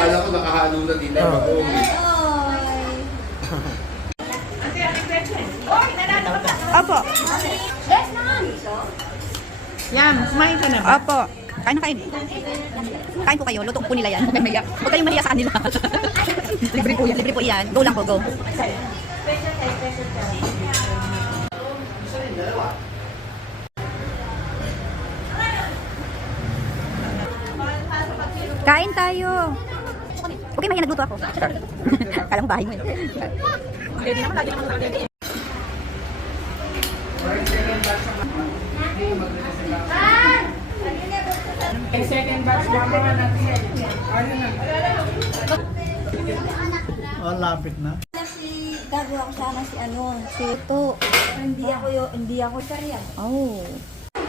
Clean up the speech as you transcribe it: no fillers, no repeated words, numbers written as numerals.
Akala ko nakahalo na nila. Opo. Yan, kumain ka na ba? Opo. Kain na kain. Kain po kayo. Luto po nila yan. Huwag kayong mahiya. Huwag kayong mahiya sa kanila. Libre po yan. Libre po yan. Go lang po, go. Kain tayo. Okay, may nagluto ako. Kala mo bahay mo yun. Second batch mama natin. Ano na? Oh, lapit na. Gagawa ko sana si ano, si Ito. Hindi ako kariya. Oh.